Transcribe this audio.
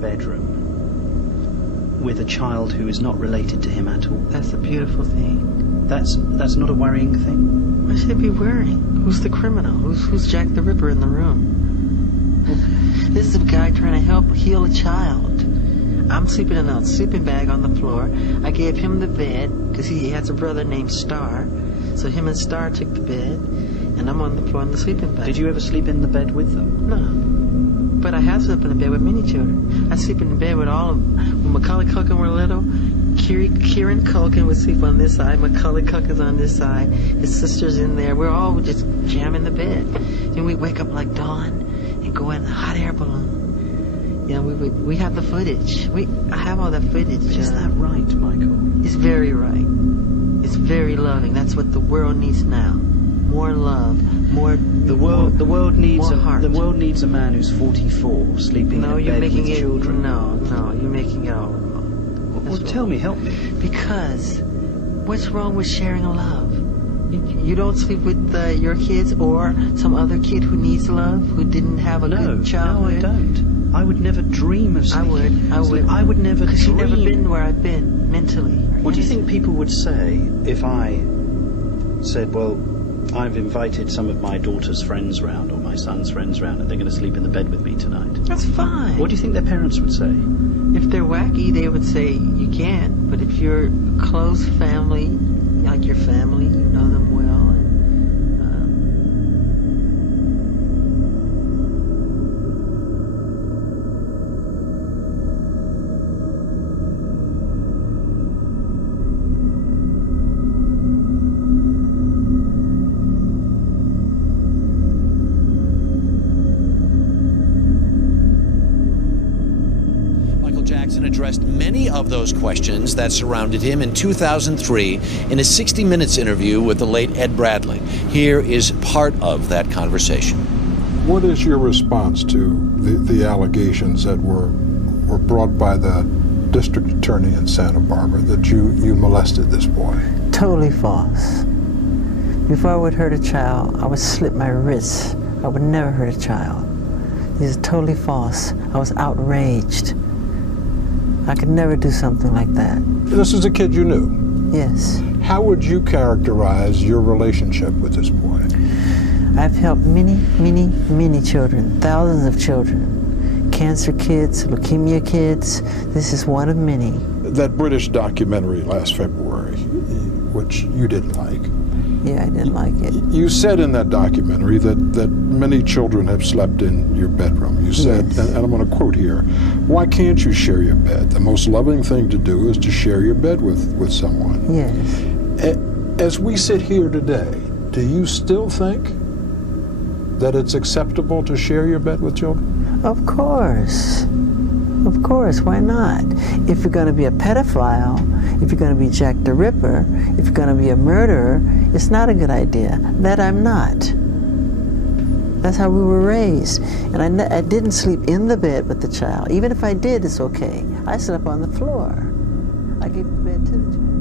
bedroom with a child who is not related to him at all? That's a beautiful thing. That's not a worrying thing? Why should it be worrying? Who's the criminal? Who's Jack the Ripper in the room? This is a guy trying to help heal a child. I'm sleeping in a sleeping bag on the floor. I gave him the bed because he has a brother named Star. So him and Star took the bed, and I'm on the floor in the sleeping bag. Did you ever sleep in the bed with them? No. But I have slept in the bed with many children. I sleep in the bed with all of them. When Macaulay Culkin were little, Kieran Culkin would sleep on this side, Macaulay Culkin's on this side, his sister's in there. We're all just jamming the bed. And we wake up like dawn and go in a hot air balloon. You know, we have the footage. I have all that footage. Is that right, Michael? It's very right. It's very loving. That's what the world needs now. More love, more. The world needs a man who's 44 sleeping in a bed with children. No, you're making it all wrong. Well, tell me, help me. Because what's wrong with sharing a love? You don't sleep with your kids or some other kid who needs love, who didn't have a good childhood? No, I don't. I would never dream of sleeping. I would. I would never dream. Because you've never been where I've been, mentally. What do you think people would say if I said, well, I've invited some of my daughter's friends round or my son's friends round and they're going to sleep in the bed with me tonight? That's fine. What do you think their parents would say? If they're wacky, they would say you can't. But if you're a close family, like your family, you know them well, addressed many of those questions that surrounded him in 2003 in a 60 Minutes interview with the late Ed Bradley. Here is part of that conversation. What is your response to the allegations that were brought by the district attorney in Santa Barbara that you molested this boy? Totally false. Before I would hurt a child, I would slit my wrists. I would never hurt a child. These are totally false. I was outraged. I could never do something like that. This is a kid you knew? Yes. How would you characterize your relationship with this boy? I've helped many, many, many children, thousands of children. Cancer kids, leukemia kids. This is one of many. That British documentary last February, which you didn't like. Yeah, I didn't like it. You said in that documentary that many children have slept in your bedroom. You said, yes. And I'm going to quote here, why can't you share your bed? The most loving thing to do is to share your bed with someone. Yes. As we sit here today, do you still think that it's acceptable to share your bed with children? Of course. Of course, why not? If you're going to be a pedophile, if you're going to be Jack the Ripper, if you're going to be a murderer, it's not a good idea. That I'm not. That's how we were raised. And I didn't sleep in the bed with the child. Even if I did, it's okay. I slept on the floor. I gave the bed to the child.